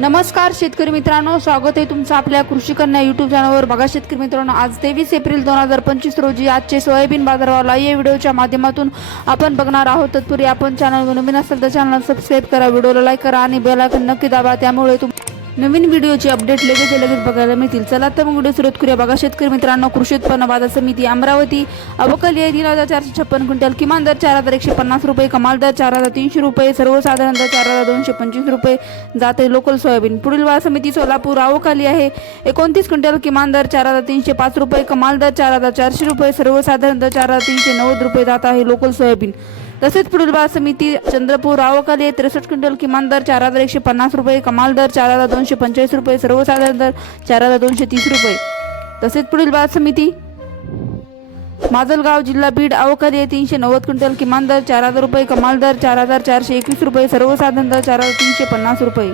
नमस्कार शेतकरी मित्रांनो स्वागत आहे तुमचं आपल्या कृषी कन्या युट्यूब चॅनलवर बघा शेतकरी मित्रांनो आज तेवीस एप्रिल दोन हजार पंचवीस रोजी आजचे सोयाबीन बाजारभाव या व्हिडिओच्या माध्यमातून आपण बघणार आहोत. तत्पूर्वी आपण चॅनल नवीन असेल तर चॅनल सबस्क्राईब करा व्हिडिओला लाईक करा आणि बेल आयकॉन नक्की दाबा. त्यामुळे तुम नवीन व्हिडिओची अपडेट लगेच लगेच बघायला मिळतील. चला तर मग व्हिडिओ सुरुवात करूया. बघा शेतकरी मित्रांनो कृषी उत्पन्न बाजार समिती अमरावती. अवकल आहे तीन हजार चारशे छप्पन क्विंटल. किमान दर चार हजार एकशे पन्नास रुपये कमाल दर चार हजार तीनशे रुपये सर्वसाधारण दर चार हजार दोनशे पंचवीस रुपये. जाते लोकल सोयाबीन. पुढील बाजार समिती सोलापूर आवकाली आहे. एकोणतीस क्विंटल किमान दर चार हजार तीनशे पाच रुपये कमाल दर चार हजार चारशे रुपये सर्वसाधारण दर चार हजार तीनशे नव्वद रुपये जात आहे लोकल सोयाबीन. तसेच पुढील बाजार समिती चंद्रपूर आवकाली त्रेसष्ट क्विंटल किमान दर चार हजार एकशे पन्नास रुपये कमाल दर चार हजार दोनशे पंचेचाळीस रुपये सर्वसाधारण दर चार हजार दोनशे तीस रुपये. तसेच पुढील बाजार समिती माजलगाव जिल्हा बीड अवकाली आहे तीनशे नव्वद क्विंटल किमान दर चार हजार रुपये कमाल दर चार हजार चारशे एकवीस रुपये सर्वसाधारण दर चार हजार तीनशे पन्नास रुपये.